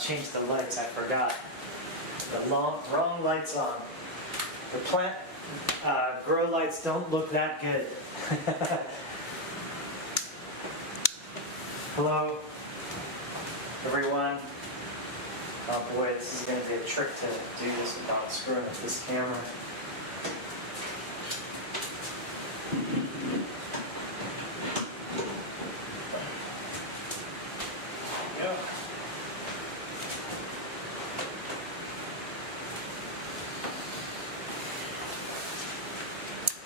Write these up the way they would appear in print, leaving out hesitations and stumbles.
change the lights. I forgot. The wrong lights on. The plant grow lights don't look that good. Hello, everyone. Oh boy, this is going to be a trick to do this without screwing up this camera. Go.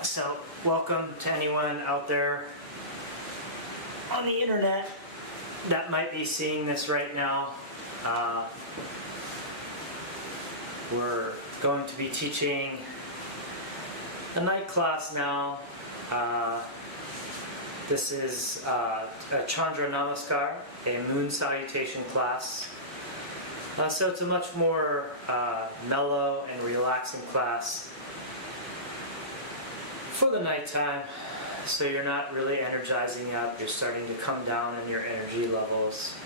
So, welcome to anyone out there on the internet that might be seeing this right now. We're going to be teaching a night class now. This is a Chandra Namaskar, a moon salutation class. So it's a much more mellow and relaxing class for the nighttime. So you're not really energizing up, you're starting to come down in your energy levels,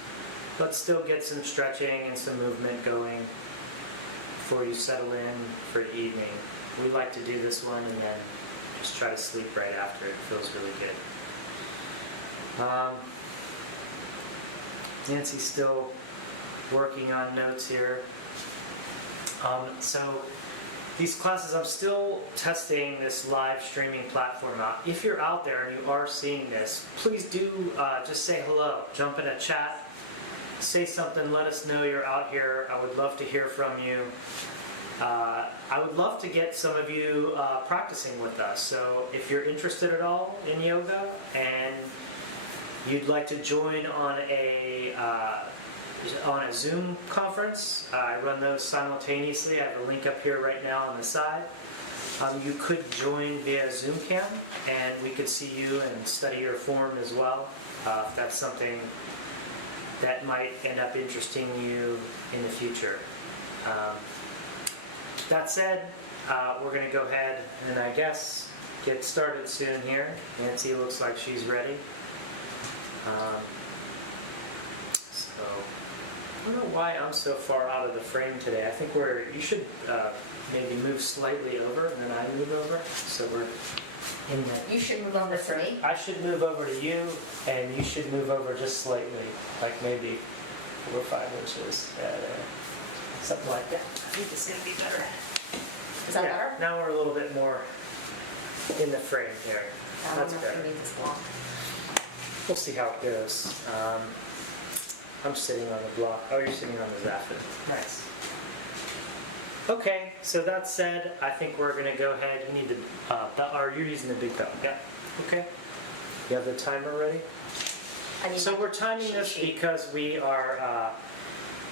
but still get some stretching and some movement going before you settle in for the evening. We like to do this one and then just try to sleep right after. It feels really good. Nancy's still working on notes here. So these classes, I'm still testing this live streaming platform out. If you're out there and you are seeing this, please do just say hello. Jump in a chat, say something, let us know you're out here. I would love to hear from you. I would love to get some of you practicing with us. So if you're interested at all in yoga and you'd like to join on a Zoom conference, I run those simultaneously. I have a link up here right now on the side. You could join via Zoom Cam and we could see you and study your form as well, if that's something that might end up interesting you in the future. That said, we're going to go ahead and I guess get started soon here. Nancy looks like she's ready. So I don't know why I'm so far out of the frame today. I think you should maybe move slightly over and then I move over. So we're in the... You should move over to me. I should move over to you and you should move over just slightly, like maybe 4 or 5 inches. There. Something like that. I think it's going to be better. Is that better? Now we're a little bit more in the frame here. That's better. We'll see how it goes. I'm sitting on the block. Oh, you're sitting on the zaffin. Nice. Okay, so that said, I think we're going to go ahead. You need the, or you're using the big bell. Yeah. Okay. You have the timer ready? So we're timing this because we are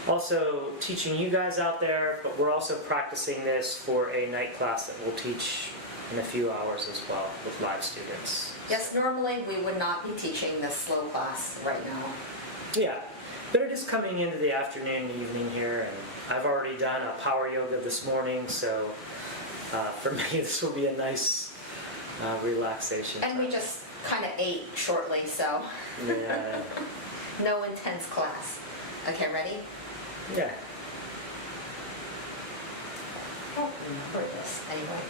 also teaching you guys out there, but we're also practicing this for a night class that we'll teach in a few hours as well with live students. Yes, normally we would not be teaching this slow class right now. Yeah, but it is coming into the afternoon and evening here, and I've already done a power yoga this morning, so for me this will be a nice relaxation And time. we just kind of ate shortly, so Yeah. no intense class. Okay, ready? Yeah. I don't remember this anyway.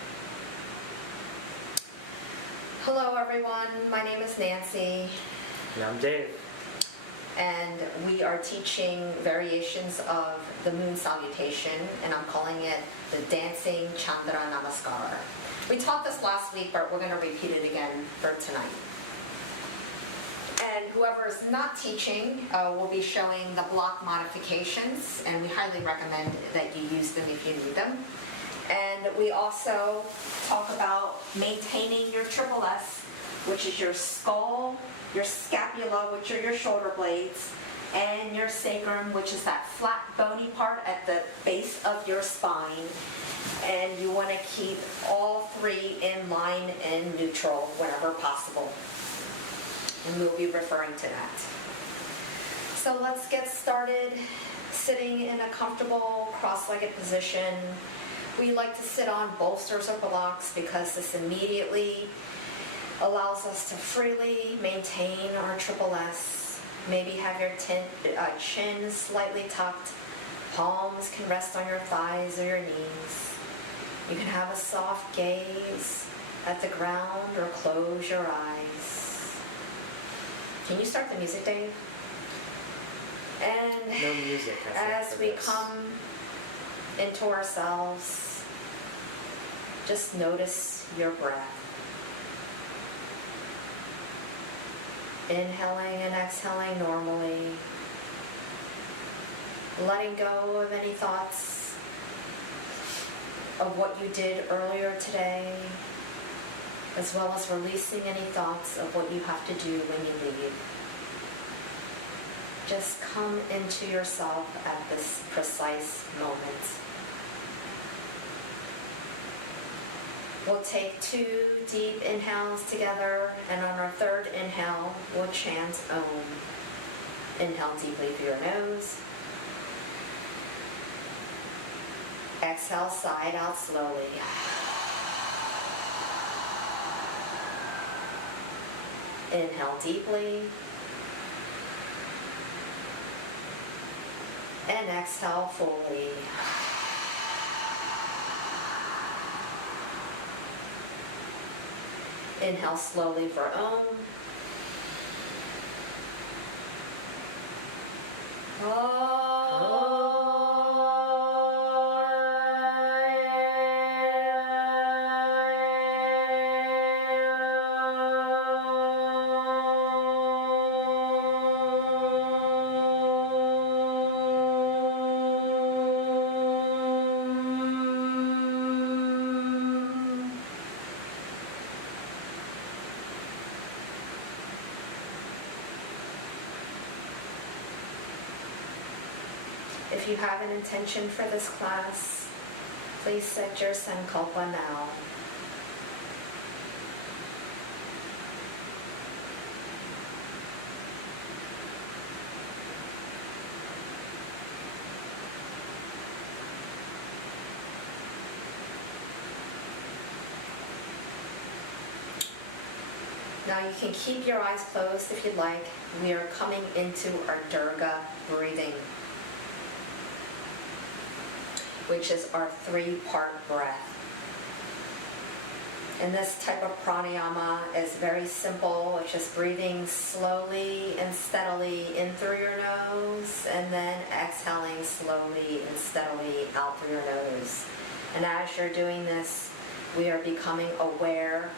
Hello everyone, my name is Nancy. And I'm Dave. And we are teaching variations of the moon salutation, and I'm calling it the Dancing Chandra Namaskar. We taught this last week, but we're going to repeat it again for tonight. And whoever is not teaching will be showing the block modifications, and we highly recommend that you use them if you need them. And we also talk about maintaining your triple S, which is your skull, your scapula, which are your shoulder blades, and your sacrum, which is that flat bony part at the base of your spine. And you want to keep all 3 in line and neutral whenever possible. And we'll be referring to that. So let's get started sitting in a comfortable cross-legged position. We like to sit on bolsters or blocks because this immediately allows us to freely maintain our triple S. Maybe have your chin slightly tucked, Palms can rest on your thighs or your knees. You can have a soft gaze at the ground or close your eyes. Can you start the music, Dave? And No music. as we come into ourselves, just notice your breath. Inhaling and exhaling normally. Letting go of any thoughts of what you did earlier today, as well as releasing any thoughts of what you have to do when you leave. Just come into yourself at this precise moment. We'll take 2 deep inhales together, and on our third inhale, we'll chant Om. Inhale deeply through your nose. Exhale, side out slowly. Inhale deeply. And exhale fully. Inhale slowly for Om. If you have an intention for this class, please set your sankalpa now. Now you can keep your eyes closed if you'd like. We are coming into our Durga breathing, which is our 3-part breath. And this type of pranayama is very simple. It's just breathing slowly and steadily in through your nose, and then exhaling slowly and steadily out through your nose. And as you're doing this, we are becoming aware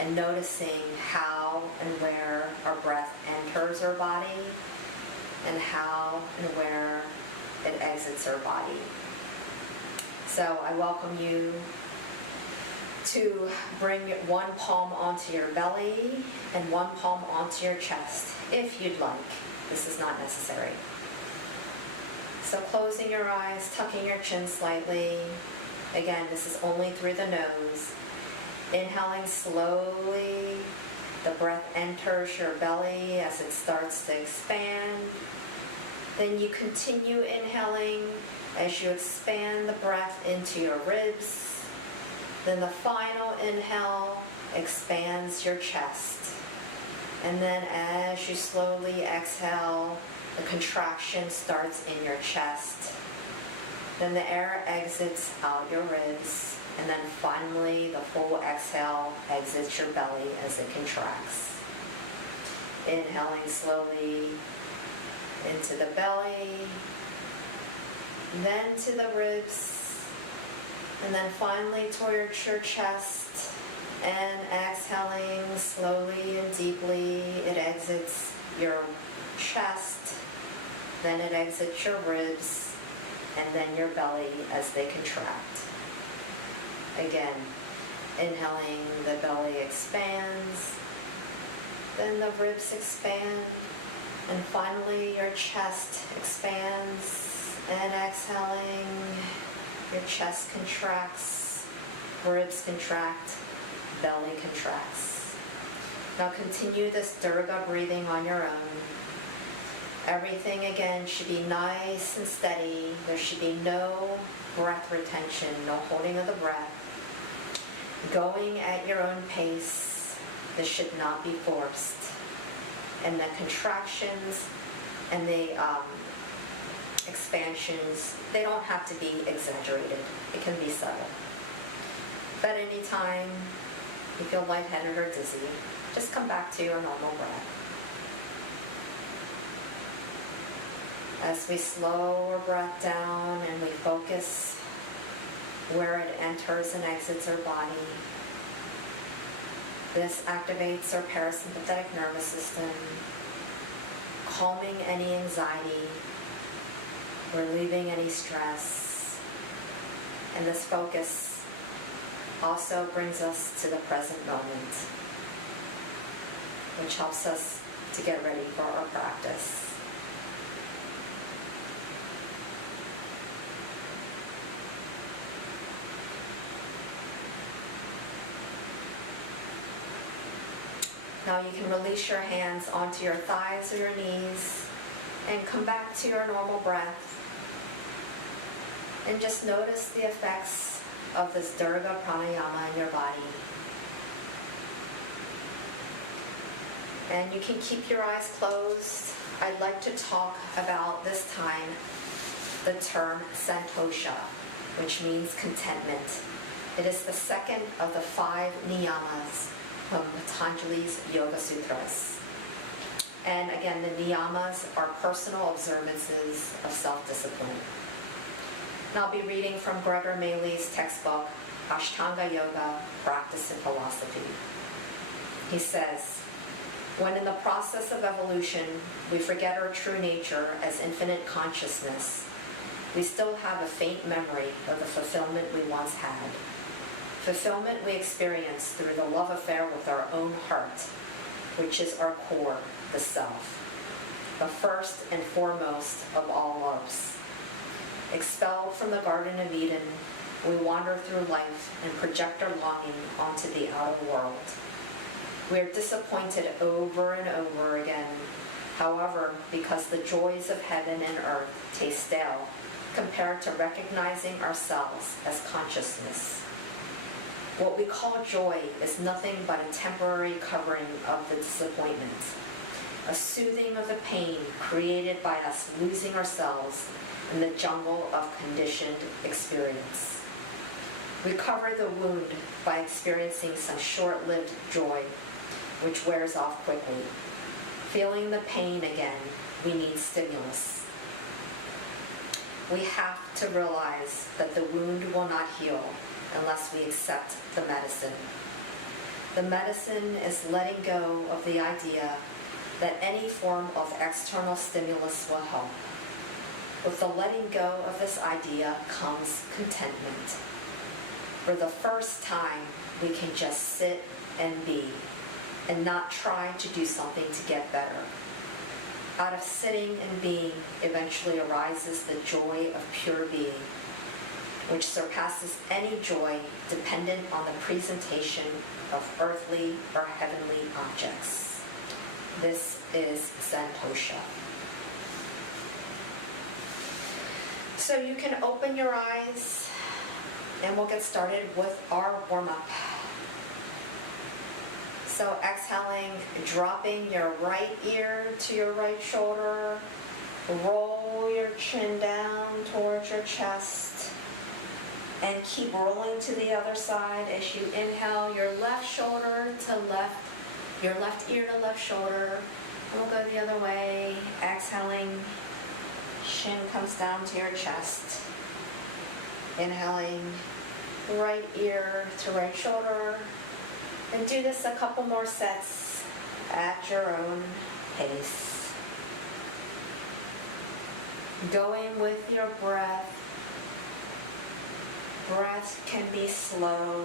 and noticing how and where our breath enters our body and how and where it exits our body. So I welcome you to bring one palm onto your belly and one palm onto your chest, if you'd like. This is not necessary. So closing your eyes, tucking your chin slightly. Again, this is only through the nose. Inhaling slowly, the breath enters your belly as it starts to expand. Then you continue inhaling as you expand the breath into your ribs. Then the final inhale expands your chest. And then as you slowly exhale, the contraction starts in your chest. Then the air exits out your ribs. And then finally, the full exhale exits your belly as it contracts. Inhaling slowly into the belly, then to the ribs, and then finally towards your chest. And exhaling slowly and deeply, it exits your chest, then it exits your ribs, and then your belly as they contract. Again, inhaling, the belly expands, then the ribs expand, and finally your chest expands, and exhaling, your chest contracts, ribs contract, belly contracts. Now continue this Durga breathing on your own. Everything again should be nice and steady. There should be no breath retention, no holding of the breath. Going at your own pace. This should not be forced. And the contractions and the expansions, they don't have to be exaggerated. It can be subtle. But anytime you feel lightheaded or dizzy, just come back to your normal breath. As we slow our breath down and we focus where it enters and exits our body, this activates our parasympathetic nervous system, calming any anxiety, relieving any stress, and this focus also brings us to the present moment, which helps us to get ready for our practice. Now you can release your hands onto your thighs or your knees and come back to your normal breath. And just notice the effects of this Durga Pranayama in your body. And you can keep your eyes closed. I'd like to talk about this time the term Santosha, which means contentment. It is the second of the 5 niyamas from Patanjali's Yoga Sutras. And again, the niyamas are personal observances of self-discipline. And I'll be reading from Gregor Mailey's textbook, Ashtanga Yoga, Practice and Philosophy. He says, when in the process of evolution, we forget our true nature as infinite consciousness, we still have a faint memory of the fulfillment we once had. Fulfillment we experience through the love affair with our own heart, which is our core, the self, the first and foremost of all loves. Expelled from the Garden of Eden, we wander through life and project our longing onto the outer world. We are disappointed over and over again, however, because the joys of heaven and earth taste stale compared to recognizing ourselves as consciousness. What we call joy is nothing but a temporary covering of the disappointment, a soothing of the pain created by us losing ourselves in the jungle of conditioned experience. We cover the wound by experiencing some short-lived joy, which wears off quickly. Feeling the pain again, we need stimulus. We have to realize that the wound will not heal unless we accept the medicine. The medicine is letting go of the idea that any form of external stimulus will help. With the letting go of this idea comes contentment. For the first time, we can just sit and be, and not try to do something to get better. Out of sitting and being eventually arises the joy of pure being, which surpasses any joy dependent on the presentation of earthly or heavenly objects. This is Santosha. So you can open your eyes and we'll get started with our warm-up. So exhaling, dropping your right ear to your right shoulder, roll your chin down towards your chest, and keep rolling to the other side as you inhale your left shoulder to left, your left ear to left shoulder. We'll go the other way. Exhaling, chin comes down to your chest. Inhaling, right ear to right shoulder. And do this a couple more sets at your own pace. Going with your breath. Breath can be slow.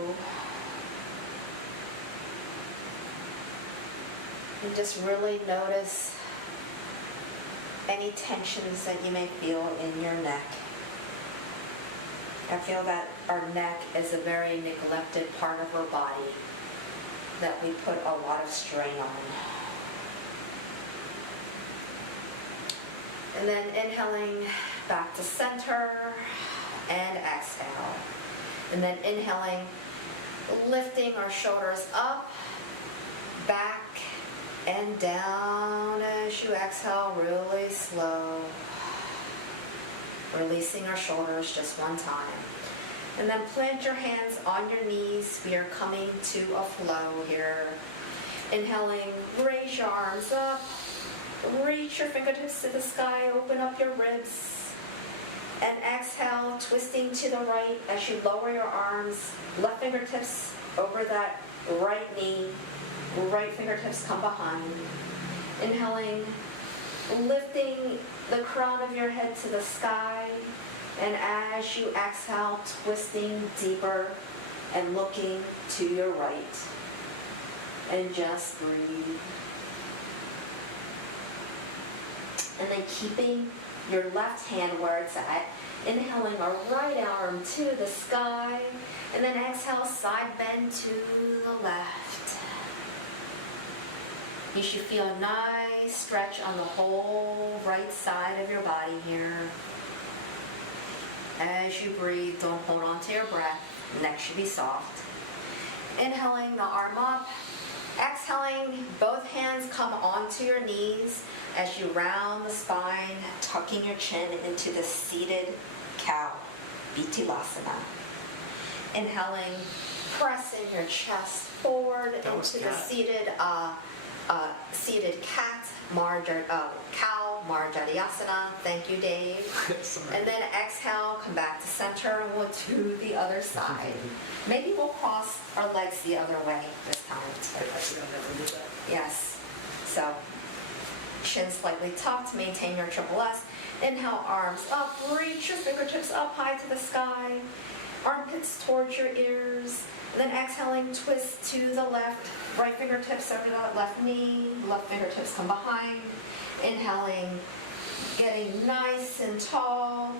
And just really notice any tensions that you may feel in your neck. I feel that our neck is a very neglected part of our body that we put a lot of strain on. And then inhaling back to center and exhale. And then inhaling, lifting our shoulders up, back, and down as you exhale really slow. Releasing our shoulders just one time. And then plant your hands on your knees. We are coming to a flow here. Inhaling, raise your arms up. Reach your fingertips to the sky. Open up your ribs. And exhale, twisting to the right as you lower your arms. Left fingertips over that right knee. Right fingertips come behind. Inhaling, lifting the crown of your head to the sky. And as you exhale, twisting deeper and looking to your right. And just breathe. And then keeping your left hand where it's at. Inhaling our right arm to the sky. And then exhale, side bend to the left. You should feel a nice stretch on the whole right side of your body here. As you breathe, don't hold on to your breath. Neck should be soft. Inhaling the arm up. Exhaling, both hands come onto your knees as you round the spine, tucking your chin into the seated cow, Vittilasana. Inhaling, pressing your chest forward into the seated cat, cow, Marjariasana. Thank you, Dave. And then exhale, come back to center, and we'll do the other side. Maybe we'll cross our legs the other way this time. I'll never do that. Yes. So, chin slightly tucked, maintain your triple S. Inhale, arms up, reach your fingertips up high to the sky. Armpits towards your ears. Then exhaling, twist to the left. Right fingertips over the left knee. Left fingertips come behind. Inhaling, getting nice and tall.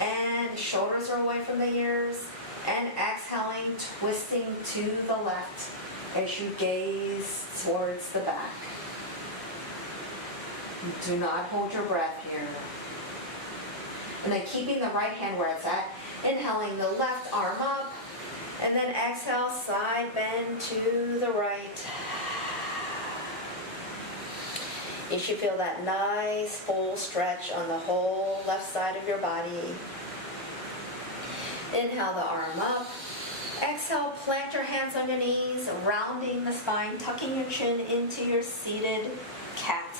And shoulders are away from the ears. And exhaling, twisting to the left as you gaze towards the back. Do not hold your breath here. And then keeping the right hand where it's at. Inhaling the left arm up. And then exhale, side bend to the right. You should feel that nice full stretch on the whole left side of your body. Inhale the arm up. Exhale, plant your hands on your knees, rounding the spine, tucking your chin into your seated cat.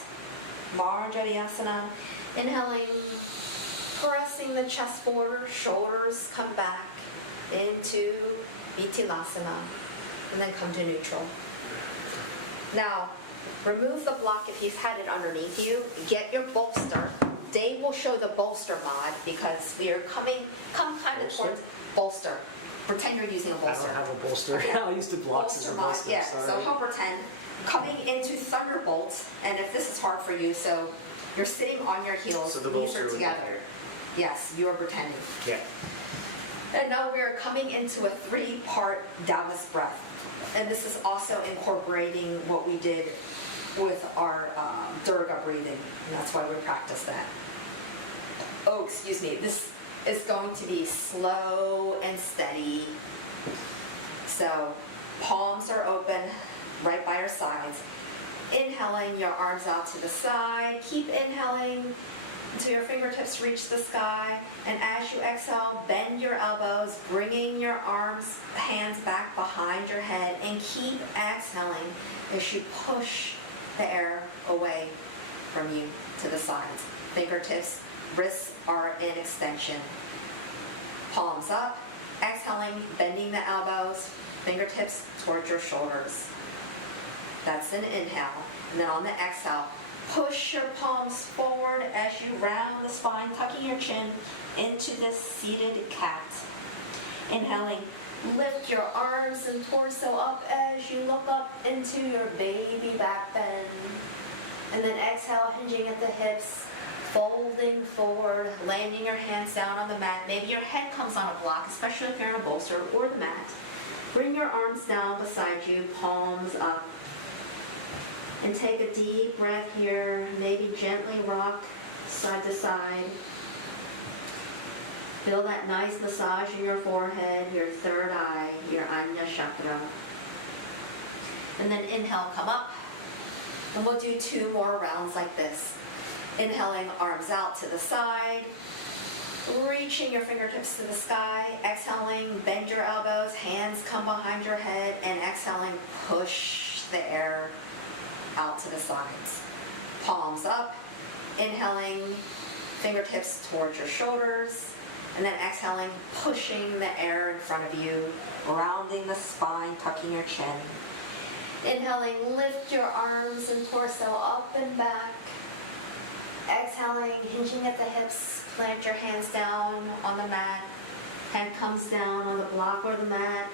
Marjariasana. Inhaling, pressing the chest forward, shoulders come back into Vittilasana, and then come to neutral. Now, remove the block if you've had it underneath you. Get your bolster. Dave will show the bolster mod because we are come kind of towards bolster. Pretend you're using a bolster. I don't have a bolster. I used to blocks as a Mod, bolster. yeah. Sorry. So he'll pretend coming into Thunderbolt, and if this is hard for you, so you're sitting on your heels, So the knees bolster are would be together. here. Yes, you are pretending. Yeah. And now we are coming into a 3-part Taoist breath. And this is also incorporating what we did with our Durga breathing. And that's why we practice that. Oh, excuse me. This is going to be slow and steady. So palms are open right by your sides. Inhaling, your arms out to the side. Keep inhaling until your fingertips reach the sky. And as you exhale, bend your elbows, bringing your hands back behind your head. And keep exhaling as you push the air away from you to the sides. Fingertips, wrists are in extension. Palms up. Exhaling, bending the elbows, fingertips towards your shoulders. That's an inhale. And then on the exhale, push your palms forward as you round the spine, tucking your chin into this seated cat. Inhaling, lift your arms and torso up as you look up into your baby back bend. And then exhale, hinging at the hips, folding forward, landing your hands down on the mat. Maybe your head comes on a block, especially if you're in a bolster or the mat. Bring your arms down beside you, palms up. And take a deep breath here. Maybe gently rock side to side. Feel that nice massage in your forehead, your third eye, your Ajna chakra. And then inhale, come up. And we'll do 2 more rounds like this. Inhaling, arms out to the side. Reaching your fingertips to the sky, exhaling, bend your elbows, hands come behind your head, and exhaling, push the air out to the sides. Palms up, inhaling, fingertips towards your shoulders, and then exhaling, pushing the air in front of you, rounding the spine, tucking your chin. Inhaling, lift your arms and torso up and back. Exhaling, hinging at the hips, plant your hands down on the mat. Head comes down on the block or the mat,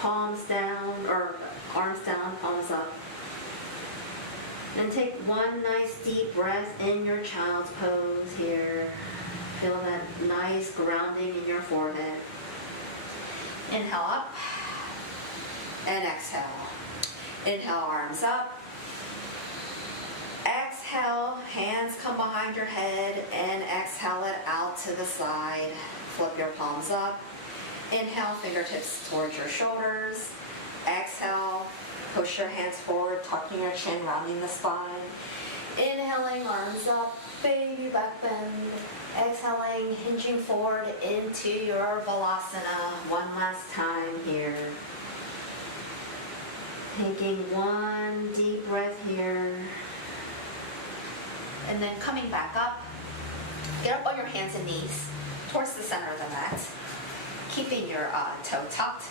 palms down, or arms down, palms up. And take one nice deep breath in your child's pose here. Feel that nice grounding in your forehead. Inhale up and exhale. Inhale, arms up. Exhale, hands come behind your head and exhale it out to the side. Flip your palms up. Inhale, fingertips towards your shoulders. Exhale, push your hands forward, tucking your chin, rounding the spine. Inhaling, arms up, baby back bend. Exhaling, hinging forward into your Balasana. One last time here. Taking one deep breath here. And then coming back up. Get up on your hands and knees towards the center of the mat. Keeping your toe tucked,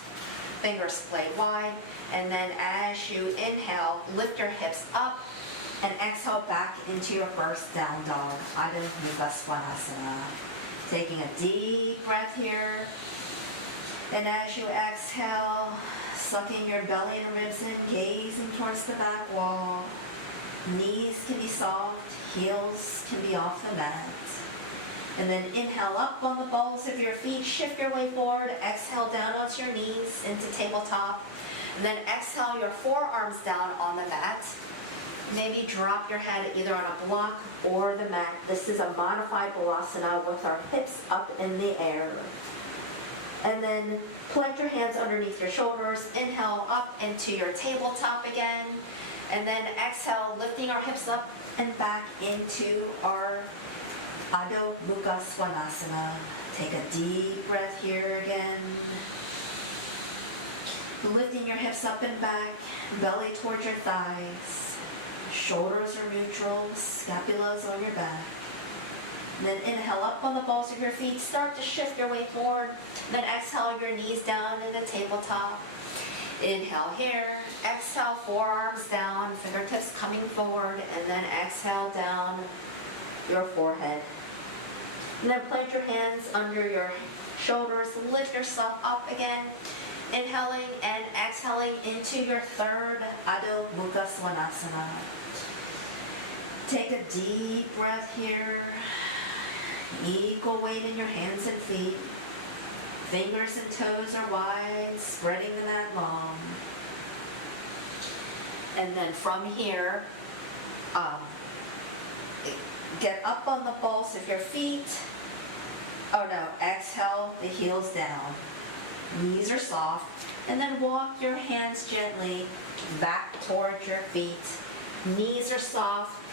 fingers splayed wide. And then as you inhale, lift your hips up and exhale back into your first down dog, Adho Mukha Svanasana. Taking a deep breath here. And as you exhale, sucking your belly and ribs in, gazing towards the back wall. Knees can be soft, heels can be off the mat. And then inhale up on the balls of your feet, shift your way forward, exhale down onto your knees into tabletop. And then exhale your forearms down on the mat. Maybe drop your head either on a block or the mat. This is a modified Balasana with our hips up in the air. And then plant your hands underneath your shoulders. Inhale up into your tabletop again. And then exhale, lifting our hips up and back into our Adho Mukha Svanasana. Take a deep breath here again. Lifting your hips up and back, belly towards your thighs. Shoulders are neutral, scapulas on your back. And then inhale up on the balls of your feet. Start to shift your way forward. Then exhale your knees down in the tabletop. Inhale here. Exhale, forearms down, fingertips coming forward. And then exhale down your forehead. And then plant your hands under your shoulders. Lift yourself up again. Inhaling and exhaling into your third Adho Mukha Svanasana. Take a deep breath here. Equal weight in your hands and feet. Fingers and toes are wide, spreading the mat long. And then from here, get up on the balls of your feet. Oh no, exhale the heels down. Knees are soft. And then walk your hands gently back towards your feet. Knees are soft.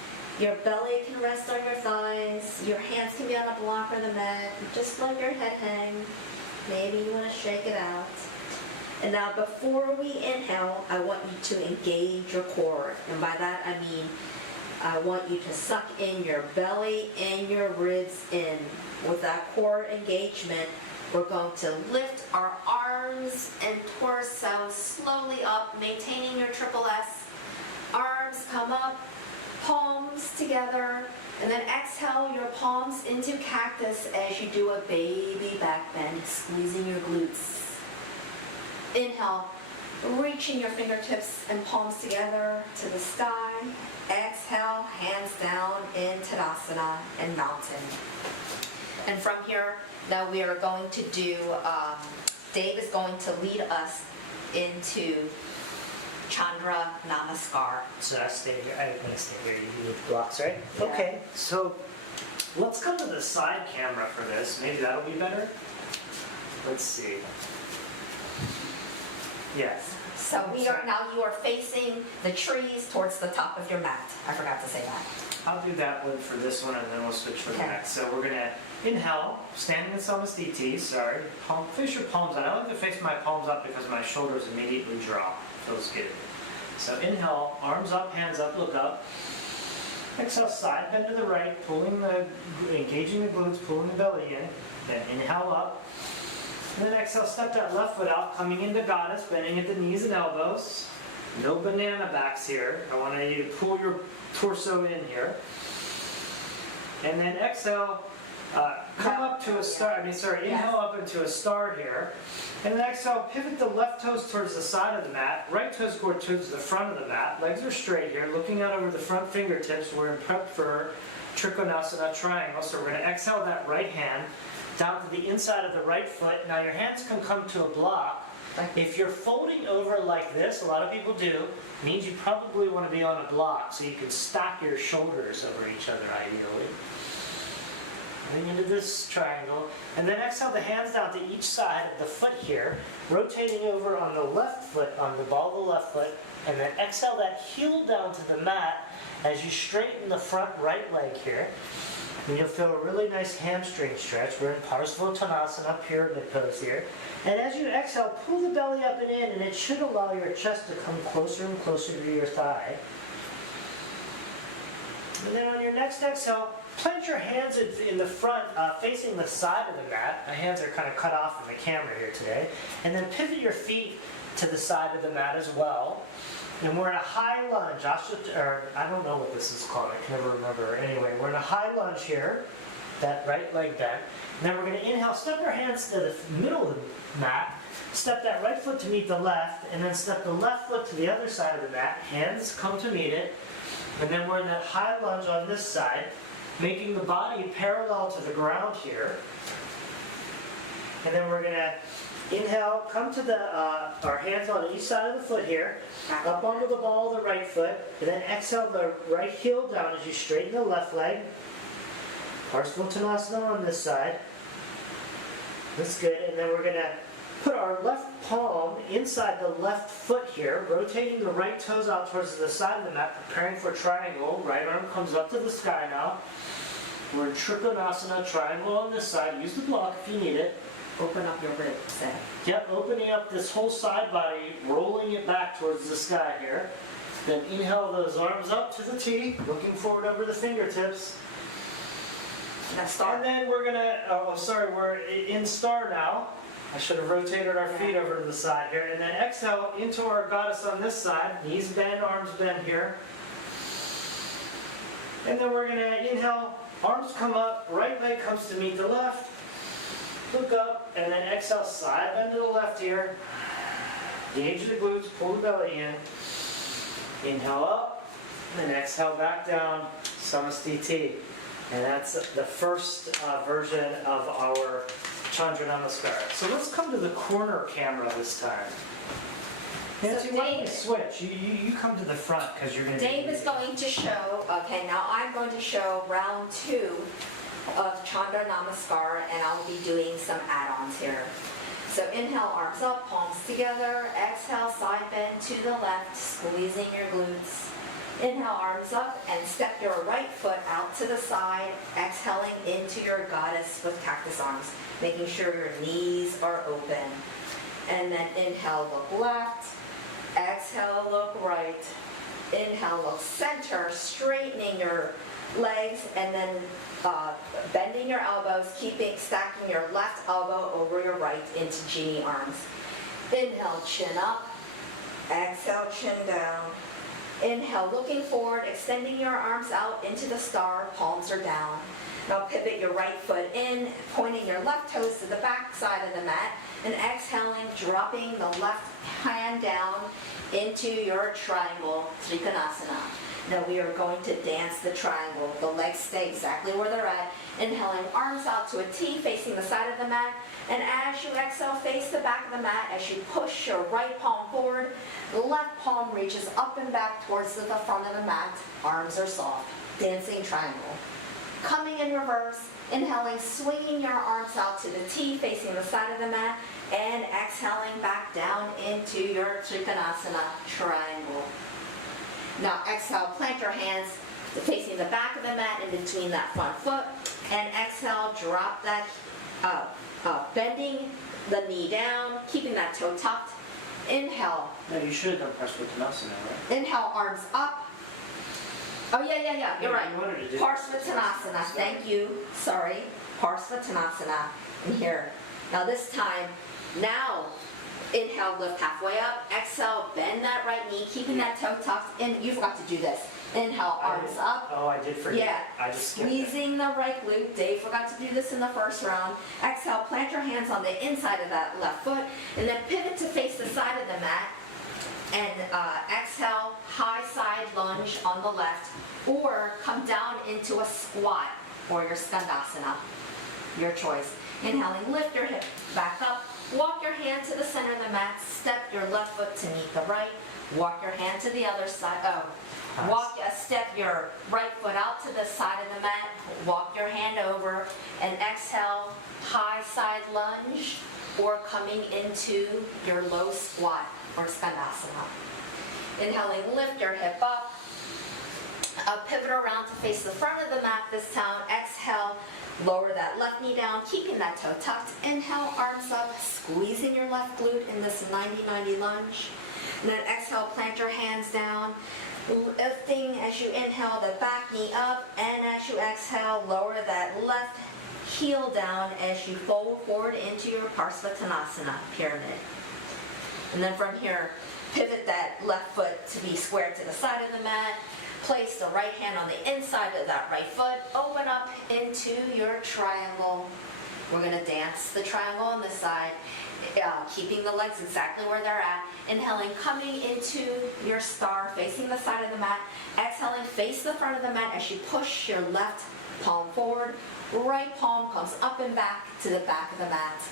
Your belly can rest on your thighs. Your hands can be on a block or the mat. Just let your head hang. Maybe you want to shake it out. And now before we inhale, I want you to engage your core. And by that I mean, I want you to suck in your belly and your ribs in. With that core engagement, we're going to lift our arms and torso slowly up, maintaining your triple S. Arms come up, palms together, and then exhale your palms into cactus as you do a baby back bend, squeezing your glutes. Inhale, reaching your fingertips and palms together to the sky. Exhale, hands down in Tadasana and mountain. And from here, now we are going to do, Dave is going to lead us into Chandra Namaskar. So I stay here. I'm going to stay here. You need the blocks, right? Yeah. Okay. So let's come to the side camera for this. Maybe that'll be better. Let's see. Yes. So you are facing the trees towards the top of your mat. I forgot to say that. I'll do that one for this one, and then we'll switch for the Okay. next. So we're gonna inhale, standing in Salutation, sorry. Face your palms out. I like to face my palms up because my shoulders immediately drop. Feels good. So inhale, arms up, hands up, look up. Exhale, side bend to the right, engaging the glutes, pulling the belly in. Then inhale up. And then exhale, step that left foot out, coming into goddess, bending at the knees and elbows. No banana backs here. I want you to pull your torso in here. And then exhale, come up to a star, inhale up into a star here. And then exhale, pivot the left toes towards the side of the mat, right toes go towards the front of the mat. Legs are straight here, looking out over the front fingertips. We're in prep for Trikonasana triangle. So we're going to exhale that right hand down to the inside of the right foot. Now your hands can come to a block. If you're folding over like this, a lot of people do, means you probably want to be on a block so you can stack your shoulders over each other ideally. Moving into this triangle, and then exhale the hands down to each side of the foot here, rotating over on the left foot, on the ball of the left foot, and then exhale that heel down to the mat as you straighten the front right leg here. And you'll feel a really nice hamstring stretch. We're in Parsvottanasana, pyramid pose here. And as you exhale, pull the belly up and in, and it should allow your chest to come closer and closer to your thigh. And then on your next exhale, plant your hands in the front, facing the side of the mat. My hands are kind of cut off from the camera here today. And then pivot your feet to the side of the mat as well. And we're in a high lunge. I don't know what this is called. I can never remember. Anyway, we're in a high lunge here. That right leg bent. And then we're going to inhale, step your hands to the middle of the mat. Step that right foot to meet the left. And then step the left foot to the other side of the mat. Hands come to meet it. And then we're in that high lunge on this side, making the body parallel to the ground here. And then we're going to inhale, come to our hands on each side of the foot here, up onto the ball of the right foot, and then exhale the right heel down as you straighten the left leg. Parsvottanasana on this side. That's good. And then we're going to put our left palm inside the left foot here, rotating the right toes out towards the side of the mat, preparing for triangle. Right arm comes up to the sky now. We're in Trikonasana, triangle on this side. Use the block if you need it. Open up your ribs then. Yep, opening up this whole side body, rolling it back towards the sky here. Then inhale those arms up to the T, looking forward over the fingertips. Now star. And then we're gonna, we're in star now. I should have rotated our feet over to the side here. And then exhale into our goddess on this side. Knees bend, arms bend here. And then we're gonna inhale, arms come up, right leg comes to meet the left. Look up, and then exhale, side bend to the left here. Engage the glutes, pull the belly in. Inhale up, and then exhale back down, Samasthiti. And that's the first version of our Chandra Namaskar. So let's come to the corner camera this time. Nancy, why don't we switch? You come to the front because you're going to Dave is going to show, okay, now I'm going to show round 2 of Chandra Namaskar, and I'll be doing some add-ons here. So inhale, arms up, palms together. Exhale, side bend to the left, squeezing your glutes. Inhale, arms up, and step your right foot out to the side, exhaling into your goddess with cactus arms, making sure your knees are open. And then inhale, look left. Exhale, look right. Inhale, look center, straightening your legs, and then bending your elbows, stacking your left elbow over your right into genie arms. Inhale, chin up. Exhale, chin down. Inhale, looking forward, extending your arms out into the star, palms are down. Now pivot your right foot in, pointing your left toes to the back side of the mat, and exhaling, dropping the left hand down into your triangle, Trikonasana. Now we are going to dance the triangle. The legs stay exactly where they're at. Inhaling, arms out to a T facing the side of the mat. And as you exhale, face the back of the mat as you push your right palm forward. The left palm reaches up and back towards the front of the mat. Arms are soft. Dancing triangle. Coming in reverse, inhaling, swinging your arms out to the T facing the side of the mat, and exhaling back down into your Trikonasana triangle. Now exhale, plant your hands facing the back of the mat in between that front foot, and exhale, drop that bending the knee down, keeping that toe tucked. Inhale. No, you should have done Parsvottanasana, right? Inhale, arms up. Oh yeah, you're right. You wanted to do Parsvottanasana, thank you, sorry. Parsvottanasana, in here. Now this time, now inhale, lift halfway up. Exhale, bend that right knee, keeping that toe tucked in. You forgot to do this. Inhale, arms up. Oh, I did forget. Yeah, I just skipped it. squeezing the right glute. Dave forgot to do this in the first round. Exhale, plant your hands on the inside of that left foot, and then pivot to face the side of the mat. And exhale, high side lunge on the left, or come down into a squat or your skandasana, your choice. Inhaling, lift your hip back up, walk your hand to the center of the mat, step your left foot to meet the right, walk your hand to the other side, step your right foot out to the side of the mat, walk your hand over, and exhale, high side lunge, or coming into your low squat or skandasana. Inhaling, lift your hip up, pivot around to face the front of the mat this time. Exhale, lower that left knee down, keeping that toe tucked. Inhale, arms up, squeezing your left glute in this 90-90 lunge. And then exhale, plant your hands down, lifting as you inhale the back knee up, and as you exhale, lower that left heel down as you fold forward into your Parsvottanasana pyramid. And then from here, pivot that left foot to be squared to the side of the mat. Place the right hand on the inside of that right foot. Open up into your triangle. We're going to dance the triangle on this side, keeping the legs exactly where they're at. Inhaling, coming into your star, facing the side of the mat. Exhaling, face the front of the mat as you push your left palm forward. Right palm comes up and back to the back of the mat.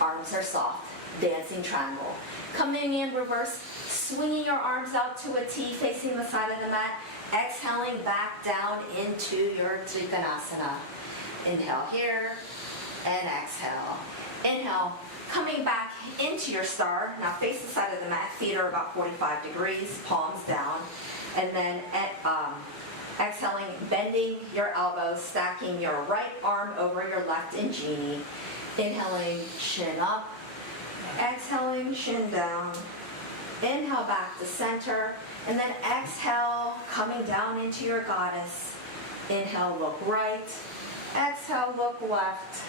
Arms are soft. Dancing triangle. Coming in reverse, swinging your arms out to a T facing the side of the mat. Exhaling back down into your Trikonasana. Inhale here and exhale. Inhale, coming back into your star. Now face the side of the mat. Feet are about 45 degrees, palms down. And then exhaling, bending your elbows, stacking your right arm over your left in genie. Inhaling, chin up. Exhaling, chin down. Inhale back to center. And then exhale, coming down into your goddess. Inhale, look right. Exhale, look left.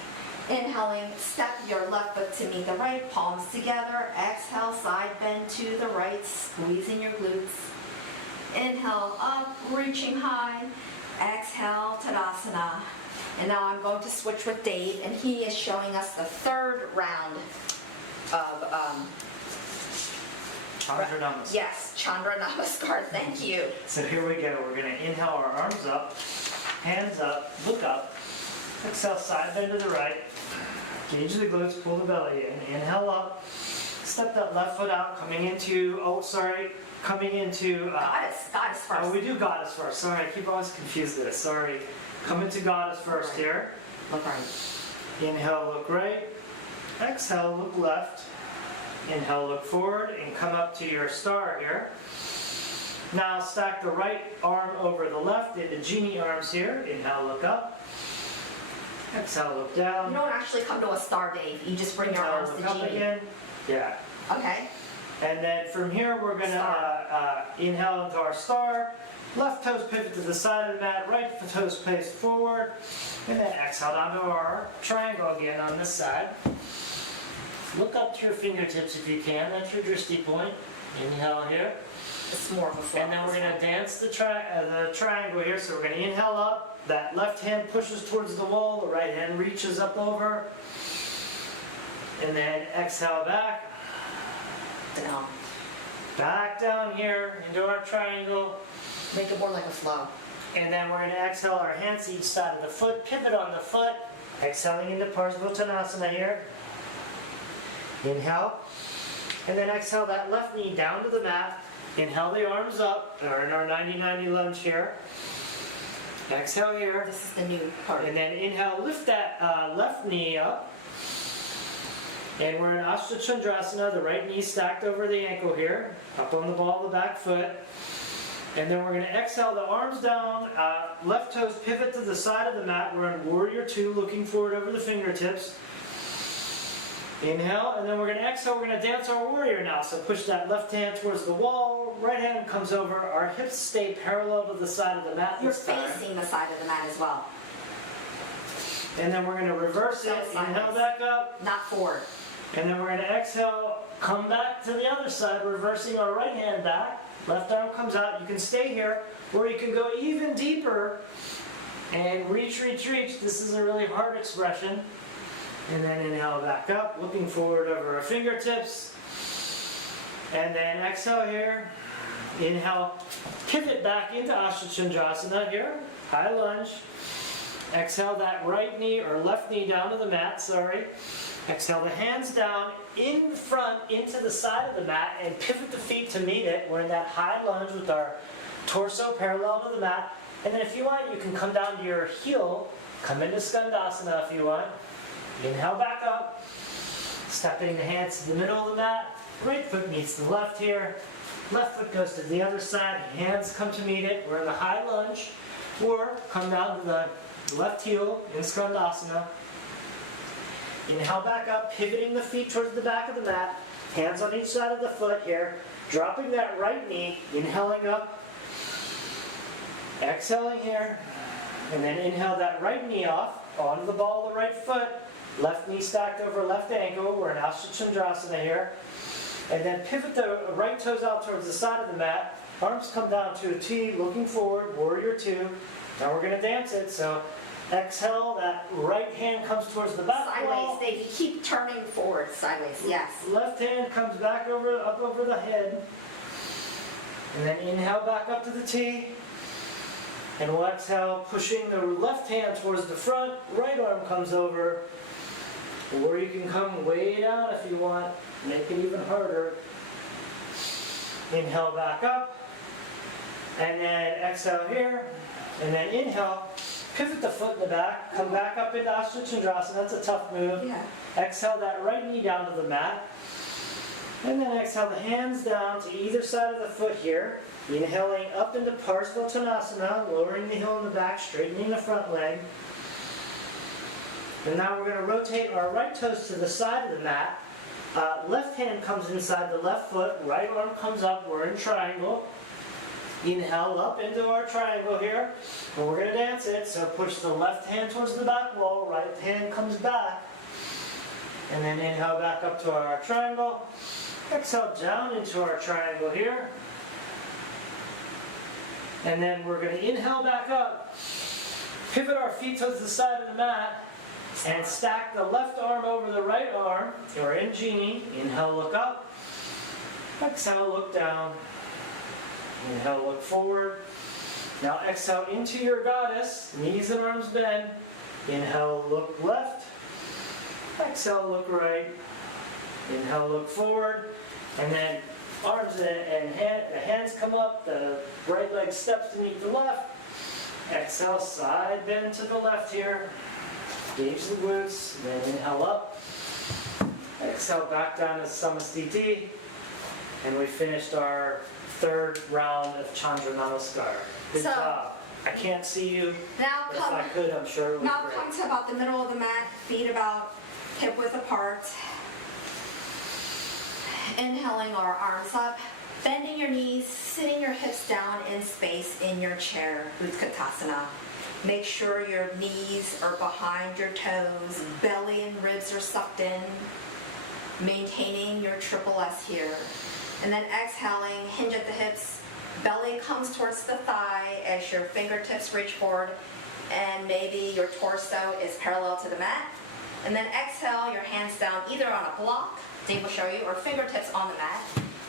Inhaling, step your left foot to meet the right, palms together. Exhale, side bend to the right, squeezing your glutes. Inhale, up, reaching high. Exhale, Tadasana. And now I'm going to switch with Dave, and he is showing us the third round of Chandra Namaskar. Yes, Chandra Namaskar, thank you. So here we go. We're going to inhale our arms up, hands up, look up. Exhale, side bend to the right. Gauge the glutes, pull the belly in. Inhale up. Step that left foot out, coming into, coming into... Goddess first. Oh, we do goddess first. Sorry, I keep always confused with this. Sorry. Come into goddess first here. Look right. Inhale, look right. Exhale, look left. Inhale, look forward, and come up to your star here. Now stack the right arm over the left into genie arms here. Inhale, look up. Exhale, look down. You don't actually come to a star, Dave. You just bring your Inhale, arms look to up genie. again. Yeah. Okay. And then from here, we're going to inhale into our star. Left toes pivot to the side of the mat. Right toes face forward. And then exhale down to our triangle again on this side. Look up to your fingertips if you can. That's your drishti point. Inhale here. It's more of a flow. And then we're going to dance the triangle here. So we're going to inhale up. That left hand pushes towards the wall. The right hand reaches up over. And then exhale back. Down. Back down here into our triangle. Make it more like a flow. And then we're going to exhale our hands to each side of the foot. Pivot on the foot. Exhaling into Parsvottanasana here. Inhale. And then exhale that left knee down to the mat. Inhale the arms up. We're in our 90-90 lunge here. Exhale here. This is the new part. And then inhale, lift that left knee up. And we're in Ashtanga Chandrasana, the right knee stacked over the ankle here, up on the ball of the back foot. And then we're going to exhale the arms down, left toes pivot to the side of the mat. We're in Warrior Two, looking forward over the fingertips. Inhale, and then we're going to exhale, we're going to dance our warrior now. So push that left hand towards the wall, right hand comes over, our hips stay parallel to the side of the mat You're this time. facing the side of the mat as well, And then we're going to reverse it, inhale back up, not forward. and then we're going to exhale, come back to the other side, reversing our right hand back. Left arm comes out, you can stay here, or you can go even deeper and reach, reach, reach. This is a really hard expression. And then inhale back up, looking forward over our fingertips. And then exhale here. Inhale, pivot back into Ashtanga here, high lunge. Exhale that right knee or left knee down to the mat, sorry. Exhale the hands down in front into the side of the mat and pivot the feet to meet it. We're in that high lunge with our torso parallel to the mat. And then if you want, you can come down to your heel, come into Skandasana if you want. Inhale back up, stepping the hands to the middle of the mat. Right foot meets the left here. Left foot goes to the other side, hands come to meet it. We're in the high lunge. Or come down to the left heel in Skandasana. Inhale back up, pivoting the feet towards the back of the mat. Hands on each side of the foot here. Dropping that right knee, inhaling up. Exhaling here. And then inhale that right knee off, onto the ball of the right foot. Left knee stacked over left ankle. We're in Ashtanga here. And then pivot the right toes out towards the side of the mat. Arms come down to a T, looking forward, Warrior Two. Now we're going to dance it. So exhale, that right hand comes towards the back wall. Sideways, Dave, you keep turning forward, sideways, yes. Left hand comes back up over the head. And then inhale back up to the T. And we'll exhale, pushing the left hand towards the front. Right arm comes over. Or you can come way down if you want. Make it even harder. Inhale back up. And then exhale here. And then inhale. Pivot the foot in the back. Come back up into Ashtanga. That's a tough move. Yeah. Exhale that right knee down to the mat. And then exhale the hands down to either side of the foot here. Inhaling up into Parsvottanasana, lowering the heel in the back, straightening the front leg. And now we're going to rotate our right toes to the side of the mat. Left hand comes inside the left foot, right arm comes up, we're in triangle. Inhale up into our triangle here, and we're going to dance it. So push the left hand towards the back wall, right hand comes back. And then inhale back up to our triangle. Exhale down into our triangle here. And then we're going to inhale back up, pivot our feet towards the side of the mat, and stack the left arm over the right arm. We're in Genie. Inhale, look up. Exhale, look down. Inhale, look forward. Now exhale into your goddess. Knees and arms bend. Inhale, look left. Exhale, look right. Inhale, look forward. And then arms and the hands come up. The right leg steps to meet the left. Exhale, side bend to the left here. Engage the glutes. Then inhale up. Exhale back down to Samastiti. And we finished our third round of Chandra Namaskar. Good job. I can't see you. Now If I could, I'm sure it would be Now great. come to about the middle of the mat, feet about hip width apart. Inhaling our arms up, bending your knees, sitting your hips down in space in your chair, Utkatasana. Make sure your knees are behind your toes, belly and ribs are sucked in, maintaining your triple S here. And then exhaling, hinge at the hips, belly comes towards the thigh as your fingertips reach forward, and maybe your torso is parallel to the mat. And then exhale, your hands down either on a block, Dave will show you, or fingertips on the mat.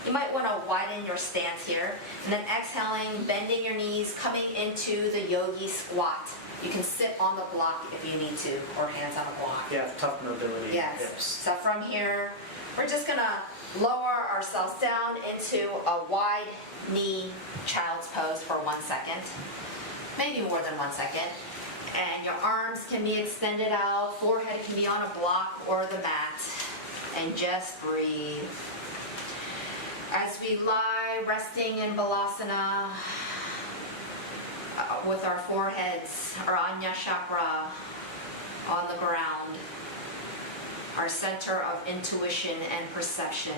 You might want to widen your stance here. And then exhaling, bending your knees, coming into the yogi squat. You can sit on the block if you need to, or hands on a block. Yeah, tough mobility. Yes. Hips. So from here, we're just going to lower ourselves down into a wide knee child's pose for 1 second. maybe more than 1 second. And your arms can be extended out, forehead can be on a block or the mat. And just breathe. As we lie resting in Balasana, with our foreheads, our Anya chakra on the ground, our center of intuition and perception.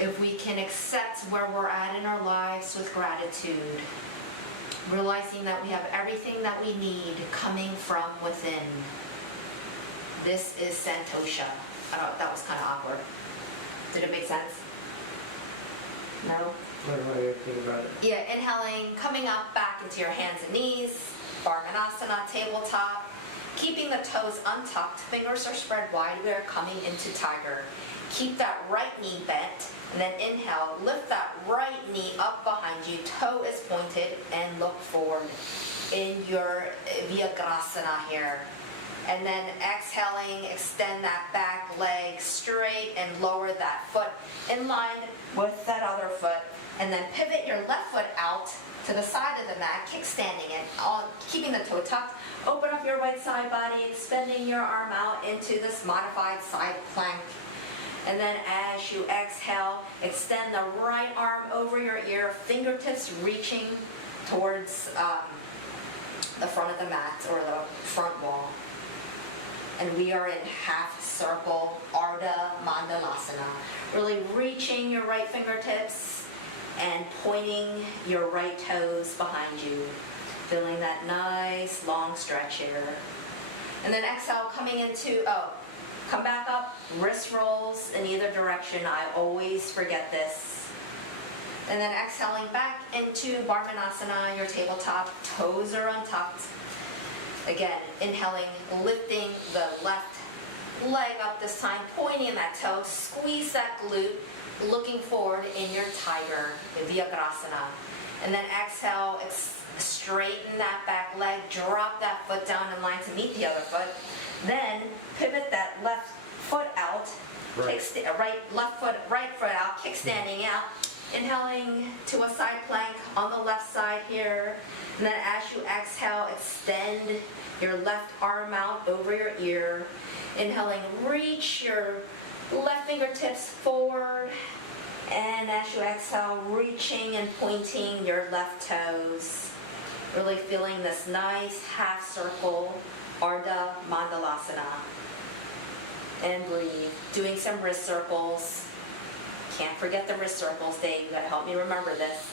If we can accept where we're at in our lives with gratitude, realizing that we have everything that we need coming from within. This is Santosha. I don't know, that was kind of awkward. Did it make sense? No? What do you think about it? Yeah, inhaling, coming up back into your hands and knees, Barmanasana, tabletop, keeping the toes untucked, fingers are spread wide, we are coming into tiger. Keep that right knee bent, and then inhale, lift that right knee up behind you, toe is pointed, and look forward in your Vyagrasana here. And then exhaling, extend that back leg straight and lower that foot in line with that other foot. And then pivot your left foot out to the side of the mat, kickstanding it, keeping the toe tucked. Open up your right side body, extending your arm out into this modified side plank. And then as you exhale, extend the right arm over your ear, fingertips reaching towards the front of the mat or the front wall. And we are in half circle, Ardha Mandalasana. Really reaching your right fingertips and pointing your right toes behind you. Feeling that nice long stretch here. And then exhale, coming into, come back up, wrist rolls in either direction. I always forget this. And then exhaling back into Barmanasana, your tabletop, toes are untucked. Again, inhaling, lifting the left leg up this time, pointing that toe, squeeze that glute, looking forward in your tiger, the Vyagrasana. And then exhale, straighten that back leg, drop that foot down in line to meet the other foot. Then pivot that left foot out, right foot out, kickstanding out. Inhaling to a side plank on the left side here. And then as you exhale, extend your left arm out over your ear. Inhaling, reach your left fingertips forward. And as you exhale, reaching and pointing your left toes. Really feeling this nice half circle, Ardha Mandalasana. And breathe. Doing some wrist circles. Can't forget the wrist circles, Dave. You gotta help me remember this.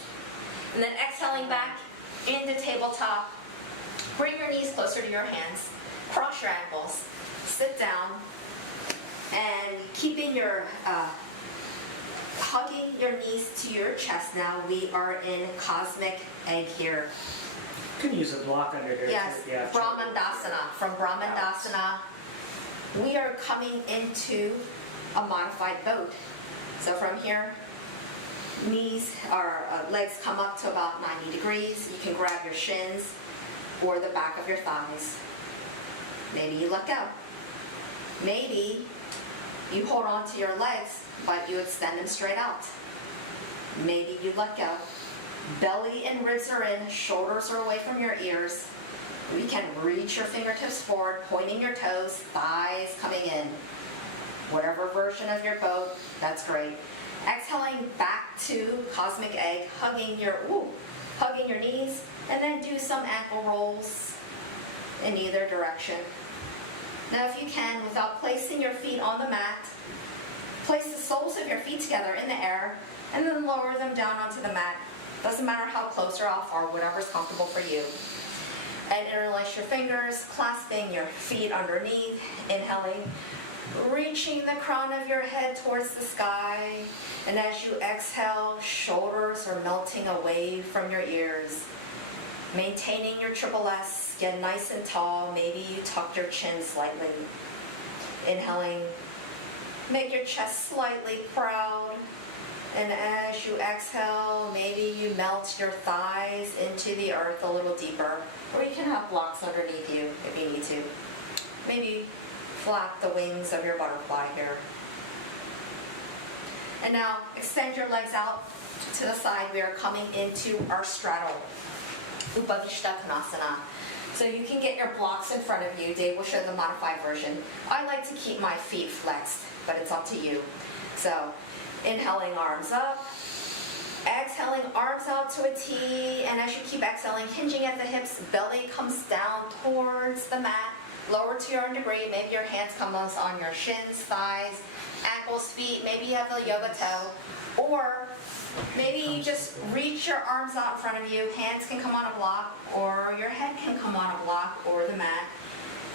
And then exhaling back into tabletop. Bring your knees closer to your hands. Cross your ankles. Sit down. And keeping your, hugging your knees to your chest now. We are in cosmic egg here. You can use a block under here. Yes, too. Yeah, Brahmandasana. From Brahmandasana, we are coming into a modified boat. So from here, knees or legs come up to about 90 degrees. You can grab your shins or the back of your thighs. Maybe you let go. Maybe you hold on to your legs, but you extend them straight out. Maybe you let go. Belly and ribs are in, shoulders are away from your ears. You can reach your fingertips forward, pointing your toes, thighs coming in. Whatever version of your boat, that's great. Exhaling back to cosmic egg, hugging your knees, and then do some ankle rolls in either direction. Now if you can, without placing your feet on the mat, place the soles of your feet together in the air, and then lower them down onto the mat. Doesn't matter how close or how far, whatever's comfortable for you. And interlace your fingers, clasping your feet underneath, inhaling, reaching the crown of your head towards the sky. And as you exhale, shoulders are melting away from your ears. Maintaining your triple S, get nice and tall. Maybe you tuck your chin slightly. Inhaling, make your chest slightly proud. And as you exhale, maybe you melt your thighs into the earth a little deeper. Or you can have blocks underneath you if you need to. Maybe flap the wings of your butterfly here. And now extend your legs out to the side. We are coming into our straddle. Upavishta Konasana. So you can get your blocks in front of you. Dave will show the modified version. I like to keep my feet flexed, but it's up to you. So inhaling, arms up. Exhaling, arms out to a T. And as you keep exhaling, hinging at the hips, belly comes down towards the mat. Lower to your own degree. Maybe your hands come on your shins, thighs, ankles, feet. Maybe you have a yoga toe. Or maybe you just reach your arms out in front of you. Hands can come on a block, or your head can come on a block or the mat.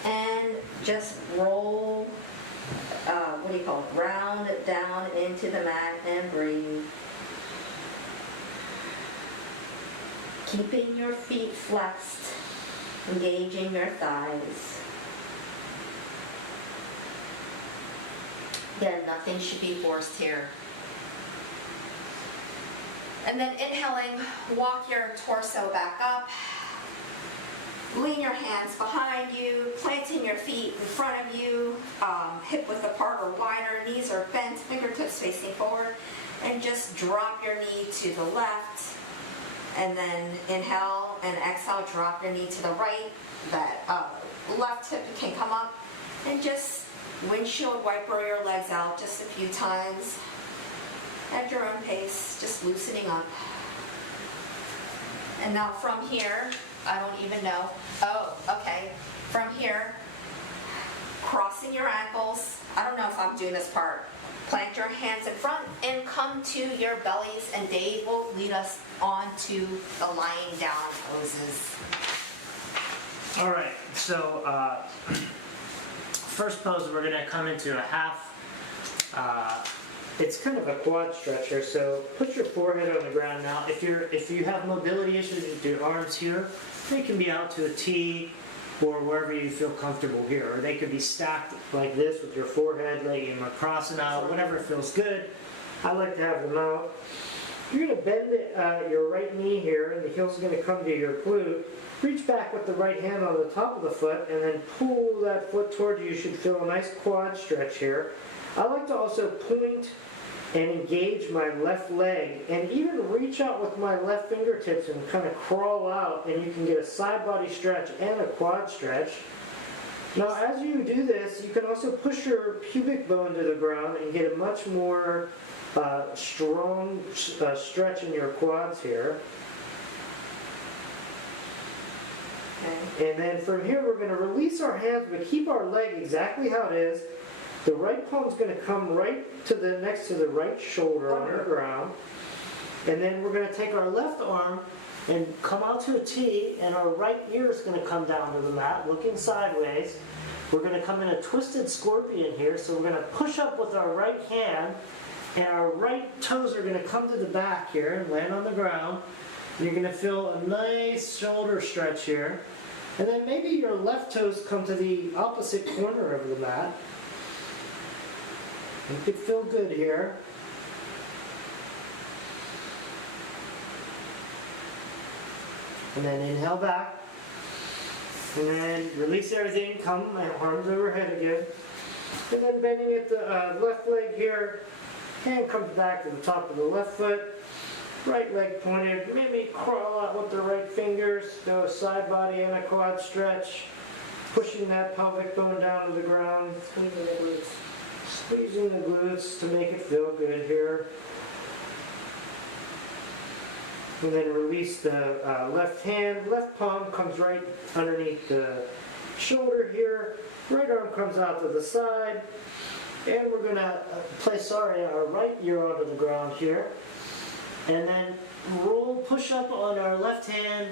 And just roll, round down into the mat and breathe. Keeping your feet flexed, engaging your thighs. Again, nothing should be forced here. And then inhaling, walk your torso back up. Lean your hands behind you, planting your feet in front of you, hip width apart or wider, knees are bent, fingertips facing forward, and just drop your knee to the left. And then inhale and exhale, drop your knee to the right. That left hip can come up, and just windshield wiper your legs out just a few times at your own pace, just loosening up. And now from here, I don't even know. Oh, okay. From here, crossing your ankles. I don't know if I'm doing this part. Plant your hands in front and come to your bellies, and Dave will lead us on to the lying down poses. All right, so first pose, we're going to come into a half. It's kind of a quad stretch here, so put your forehead on the ground now. If you have mobility issues with your arms here, they can be out to a T or wherever you feel comfortable here. Or they could be stacked like this with your forehead laying across and out, whatever feels good. I like to have them out. You're going to bend your right knee here, and the heel's going to come to your glute. Reach back with the right hand on the top of the foot, and then pull that foot toward you. You should feel a nice quad stretch here. I like to also point and engage my left leg, and even reach out with my left fingertips and kind of crawl out, and you can get a side body stretch and a quad stretch. Now as you do this, you can also push your pubic bone to the ground and get a much more strong stretch in your quads here. Okay. And then from here we're going to release our hands, but keep our leg exactly how it is. The right palm's going to come right to the next to the right shoulder on the ground. And then we're going to take our left arm and come out to a T, and our right ear is going to come down to the mat, looking sideways. We're going to come in a twisted scorpion here, so we're going to push up with our right hand, and our right toes are going to come to the back here and land on the ground. And you're going to feel a nice shoulder stretch here. And then maybe your left toes come to the opposite corner of the mat. You could feel good here. And then inhale back. And then release everything, come and arms overhead again. And then bending at the left leg here. Hand comes back to the top of the left foot. Right leg pointed. Maybe crawl out with the right fingers. Do a side body and a quad stretch. Pushing that pelvic bone down to the ground. Squeezing the glutes. Squeezing the glutes to make it feel good here. And then release the left hand. Left palm comes right underneath the shoulder here. Right arm comes out to the side. And we're going to place our right ear onto the ground here. And then push up on our left hand.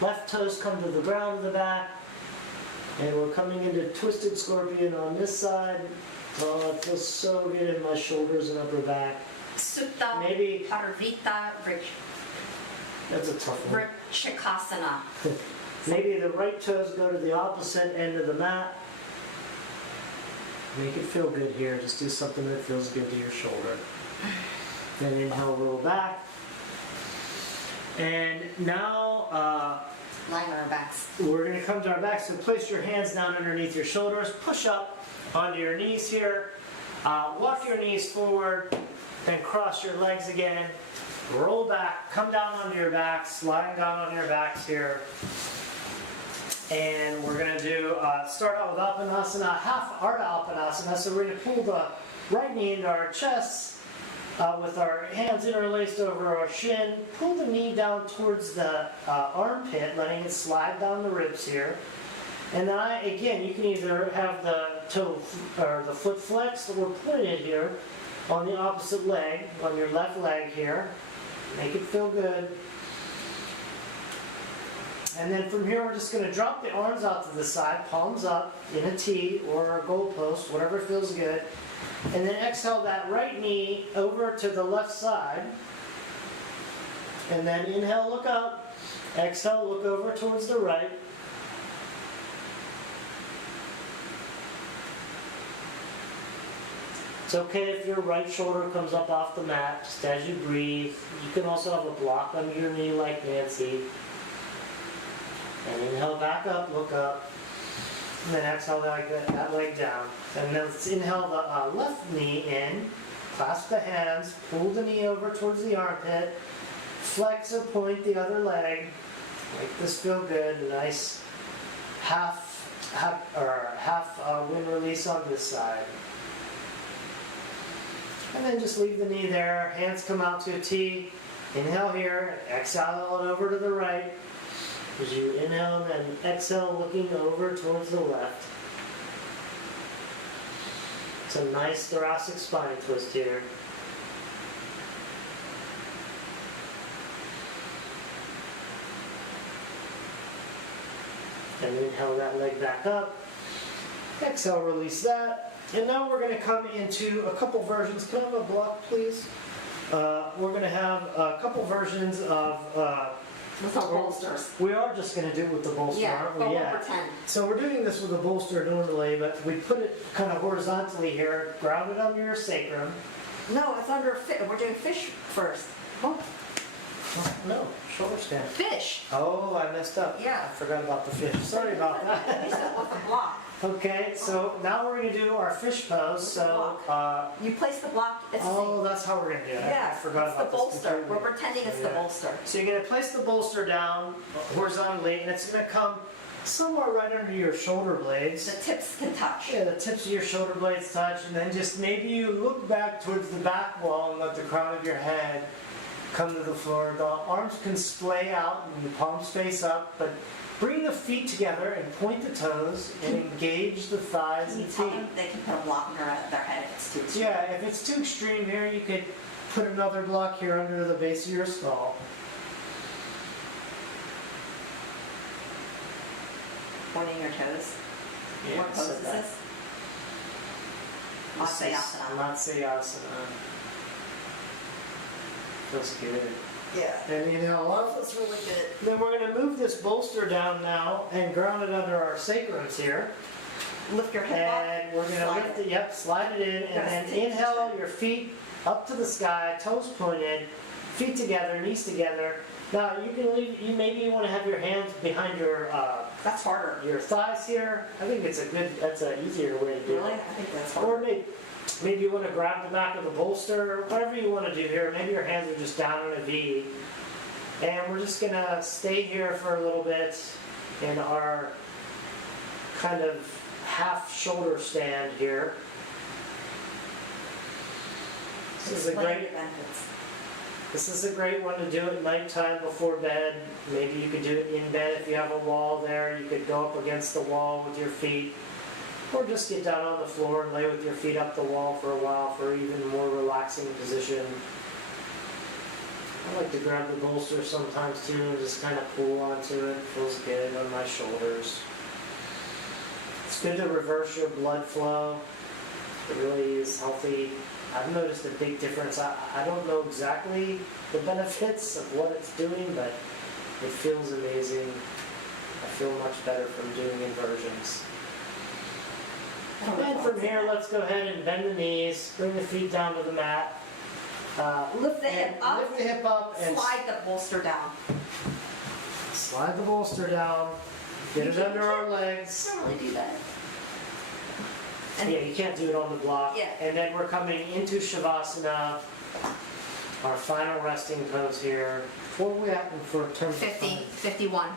Left toes come to the ground of the back. And we're coming into twisted scorpion on this side. Oh, it feels so good in my shoulders and upper back. Supta Maybe Parvita that's a tough one. Vrikshikasana. Maybe the right toes go to the opposite end of the mat. Make it feel good here. Just do something that feels good to your shoulder. Then inhale, roll back. And now Lying on our backs. we're going to come to our back. So place your hands down underneath your shoulders. Push up onto your knees here. Walk your knees forward. Then cross your legs again. roll back, come down onto your backs, lying down on your backs here. And we're going to do, start out with Apanasana, half Ardha Apanasana. So we're going to pull the right knee into our chest with our hands interlaced over our shin. Pull the knee down towards the armpit, letting it slide down the ribs here. And then again, you can either have the toe or the foot flexed or pointed here on the opposite leg, on your left leg here. Make it feel good. And then from here, we're just going to drop the arms out to the side, palms up in a T or a goalpost, whatever feels good. And then exhale that right knee over to the left side. And then inhale, look up. Exhale, look over towards the right. It's okay if your right shoulder comes up off the mat, just as you breathe. You can also have a block under your knee like Nancy. And inhale back up, look up. And then exhale that leg down. And then let's inhale the left knee in. Clasp the hands, pull the knee over towards the armpit. Flex or point the other leg. Make this feel good. A nice half wind release on this side. And then just leave the knee there. Hands come out to a T. Inhale here. Exhale it over to the right. As you inhale and then exhale, looking over towards the left. It's a nice thoracic spine twist here. And inhale that leg back up. Exhale, release that. And now we're going to come into a couple versions. Can I have a block, please? We're going to have a couple versions of... with our bolsters. We are just going to do it with the bolster, aren't we? But we'll pretend. So we're doing this with a bolster normally, but we put it kind of horizontally here, grounded under your sacrum. No, it's under we're doing fish first. Oh. No, shoulder stand. Fish. Oh, I messed up. Yeah. I forgot about the fish. Sorry about that. You said with the block. Okay, so now we're going to do our fish pose. So, You place the block. It's that's how we're going to do it. yeah, I forgot it's about the this bolster. completely. We're pretending it's the bolster. So you're going to place the bolster down horizontally, and it's going to come somewhere right under your shoulder blades. The tips can touch. Yeah, the tips of your shoulder blades touch, and then just maybe you look back towards the back wall and let the crown of your head come to the floor. The arms can splay out and the palms face up, but bring the feet together and point the toes and engage the thighs Can you and tell feet. them they can put a block under their head if it's too extreme? Yeah, if it's too extreme here, you could put another block here under the base of your skull. Pointing your toes. Yeah, What pose so is that- this? Matsuyasana. Matsuyasana. Feels good. Yeah. And inhale up. Feels really good. Then we're going to move this bolster down now and ground it under our sacrums here. Lift your head And we're going to slide lift it. it, yep, slide it in, and Gotta then stick inhale to it. your feet up to the sky, toes pointed, feet together, knees together. Now you can leave. Maybe you want to have your hands behind That's harder. your thighs here. I think that's an easier way to do Really? it. I think that's Or harder. maybe you want to grab the back of the bolster, whatever you want to do here. Maybe your hands are just down in a V. And we're just going to stay here for a little bit in our kind of half shoulder stand here. This Explain the benefits. is a great one to do at nighttime before bed. Maybe you could do it in bed if you have a wall there. You could go up against the wall with your feet. Or just get down on the floor and lay with your feet up the wall for a while for an even more relaxing position. I like to grab the bolster sometimes too and just kind of pull onto it. It feels good on my shoulders. It's good to reverse your blood flow. It really is healthy. I've noticed a big difference. I don't know exactly the benefits of what it's doing, but it feels amazing. I feel much better from doing inversions. And from here, let's go ahead and bend the knees, bring the feet down to the mat. Lift the hip up. Lift the hip up and Slide the bolster down. slide the bolster down. Get it under our I legs. don't really do that. And Yeah, you can't do it on the block. Yeah. And then we're coming into Shavasana. our final resting pose here. What are we at for terms 50, of time? 51.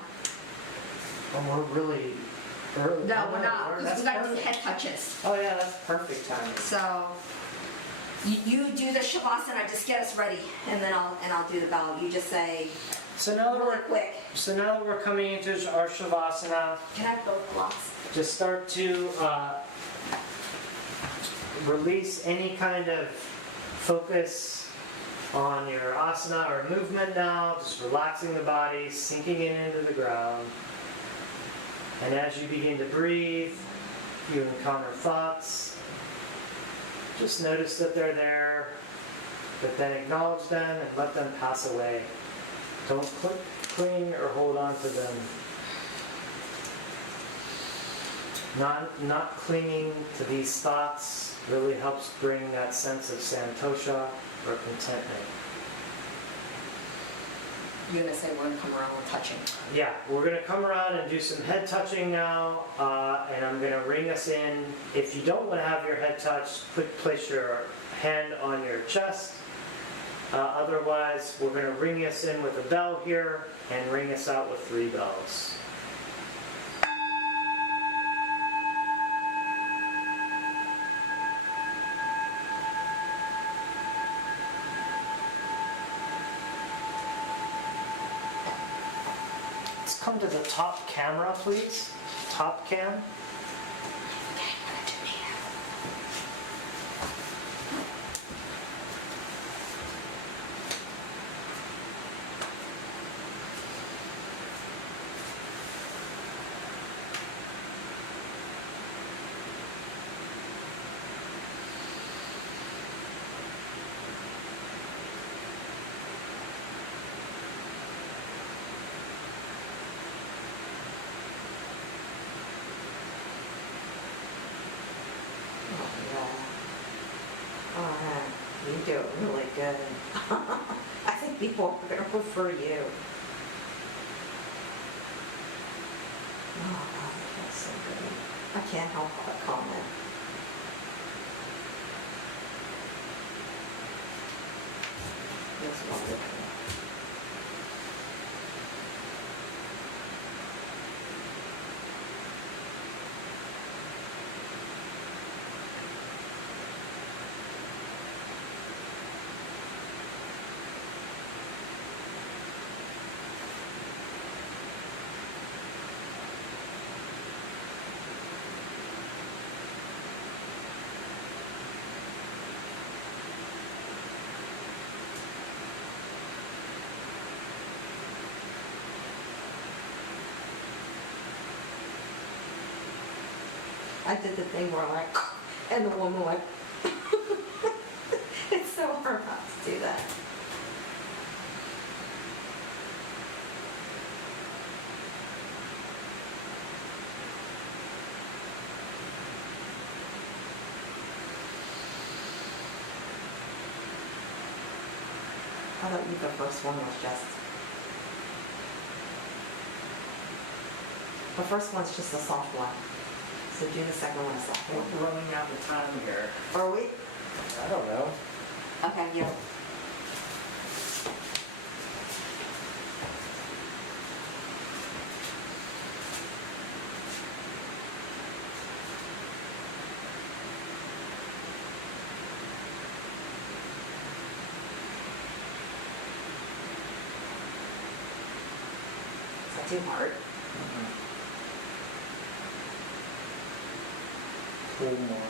Oh, we're really early. No, Oh, we're not, because that's we gotta do perfect. head touches. Oh yeah, that's perfect timing. So, you do the Shavasana, just get us ready, and then I'll do the bell. You just say, So now really quick. we're coming into our Shavasana. Can I have both blocks? Just start to release any kind of focus on your asana or movement now. Just relaxing the body, sinking it into the ground. And as you begin to breathe, you encounter thoughts. Just notice that they're there, but then acknowledge them and let them pass away. Don't cling or hold on to them. Not clinging to these thoughts really helps bring that sense of santosha or contentment. You're gonna say we're gonna come around with touching. Yeah, we're gonna come around and do some head touching now, and I'm gonna ring us in. If you don't want to have your head touched, place your hand on your chest. Otherwise, we're gonna ring us in with a bell here and ring us out with 3 bells. Let's come to the top camera, please. Top cam. Okay, what did you need? Oh, man, you do it really good. I think people are going to prefer you. Oh, God, that feels so good. I can't help but comment. Feels wonderful. I did the thing where like, and the woman like, it's so hard not to do that. I thought the first one was just, the first one's just a soft one. So do the second one a soft one. We're running out of time here. Are we? I don't know. Okay, yeah. Is that too hard? Pull more.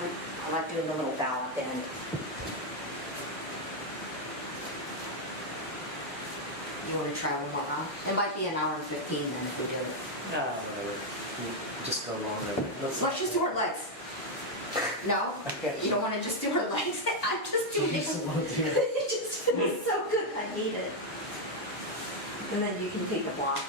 I like doing the little bow at the end. You want to try one more round? It might be an hour and 15 then if we do it. No, whatever. You just go longer. Let's just do her legs. No? Okay. You don't want to just do her legs? I'm just doing You it. just want to do it. It just feels so good. I need it. And then you can take the block.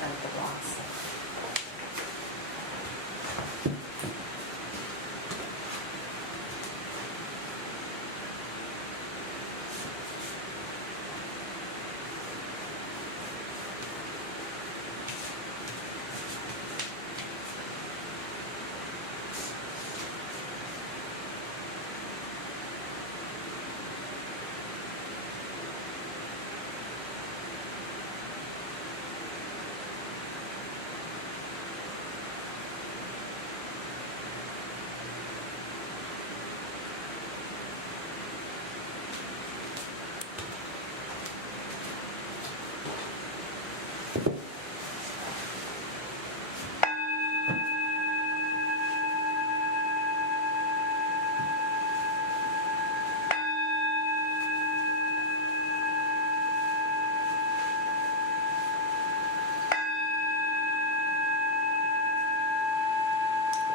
And the blocks.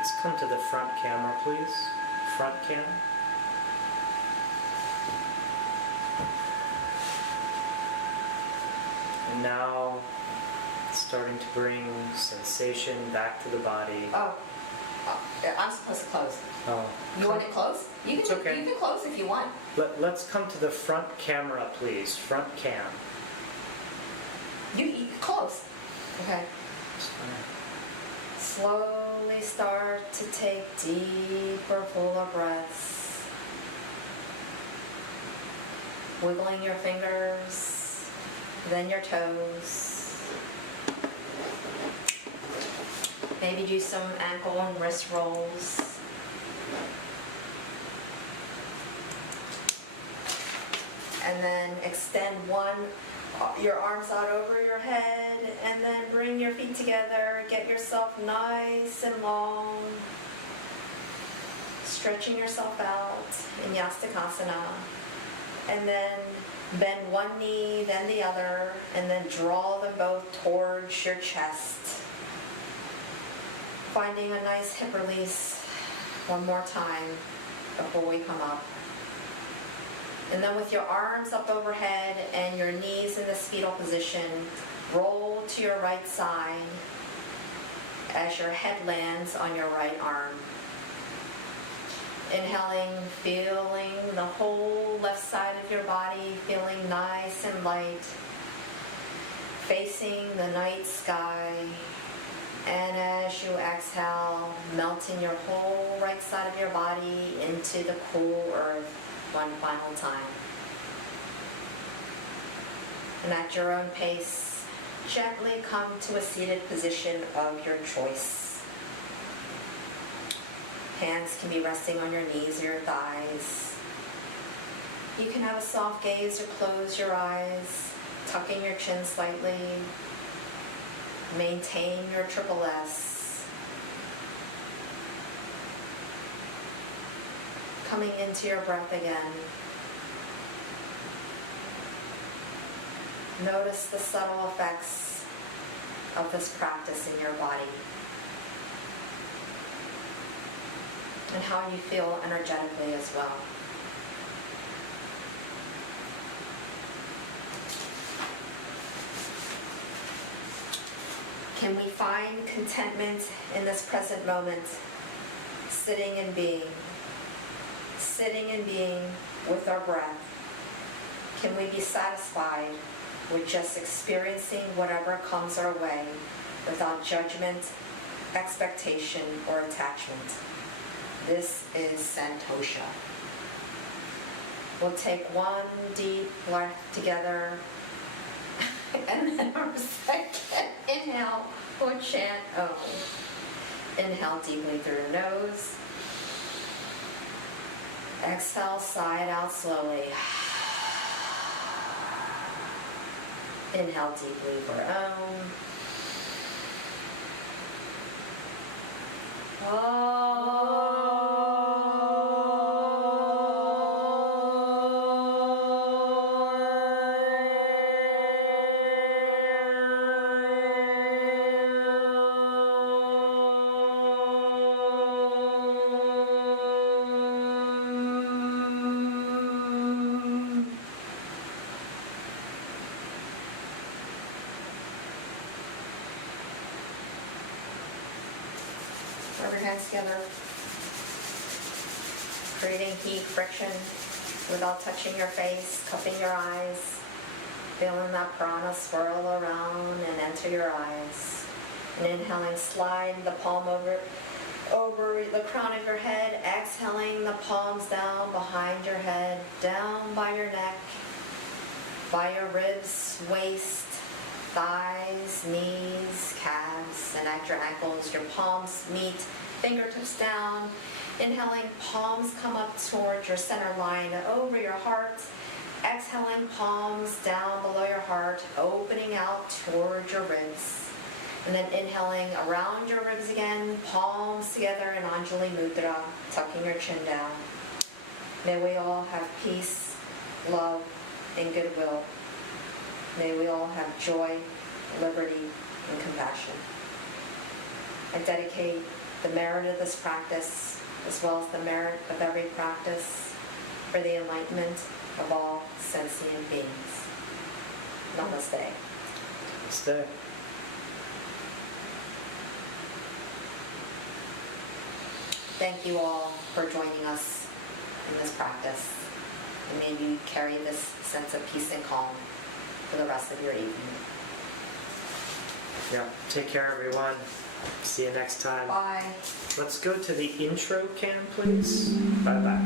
Let's come to the front camera, please. Front cam. And now, starting to bring sensation back to the body. Oh, I'm supposed to close. Oh. You want it closed? You It's can, okay. you can close if you want. Let's come to the front camera, please. Front cam. You can close. Okay. It's fine. Slowly start to take deeper, fuller breaths. Wiggling your fingers, then your toes. Maybe do some ankle and wrist rolls. And then extend your arms out over your head, and then bring your feet together. Get yourself nice and long. Stretching yourself out in Yastakasana. And then bend one knee, then the other, and then draw them both towards your chest. Finding a nice hip release one more time before we come up. And then with your arms up overhead and your knees in this fetal position, roll to your right side as your head lands on your right arm. Inhaling, feeling the whole left side of your body, feeling nice and light, facing the night sky. And as you exhale, melting your whole right side of your body into the cool earth one final time. And at your own pace, gently come to a seated position of your choice. Hands can be resting on your knees or your thighs. You can have a soft gaze or close your eyes, tucking your chin slightly. Maintain your triple S. Coming into your breath again. Notice the subtle effects of this practice in your body and how you feel energetically as well. and we find contentment in this present moment, sitting and being with our breath. Can we be satisfied with just experiencing whatever comes our way without judgment, expectation, or attachment? This is Santosha. We'll take one deep breath together, and then our second inhale, we'll chant Om. Inhale deeply through the nose. Exhale, sigh it out slowly. Inhale deeply for Om. Rub your hands together, creating heat, friction, without touching your face, cupping your eyes, feeling that prana swirl around and enter your eyes. And inhaling, slide the palm over the crown of your head, exhaling the palms down behind your head, down by your neck, by your ribs, waist, thighs, knees, calves, and at your ankles. Your palms meet, fingertips down. Inhaling, palms come up towards your center line, over your heart. Exhaling, palms down below your heart, opening out towards your ribs. And then inhaling around your ribs again, palms together in Anjali Mudra, tucking your chin down. May we all have peace, love, and goodwill. May we all have joy, liberty, and compassion. I dedicate the merit of this practice, as well as the merit of every practice, for the enlightenment of all sentient beings. Namaste. Stay. Thank you all for joining us in this practice. And may you carry this sense of peace and calm for the rest of your evening. Yeah. Take care, everyone. See you next time. Bye. Let's go to the intro cam, please. Bye-bye.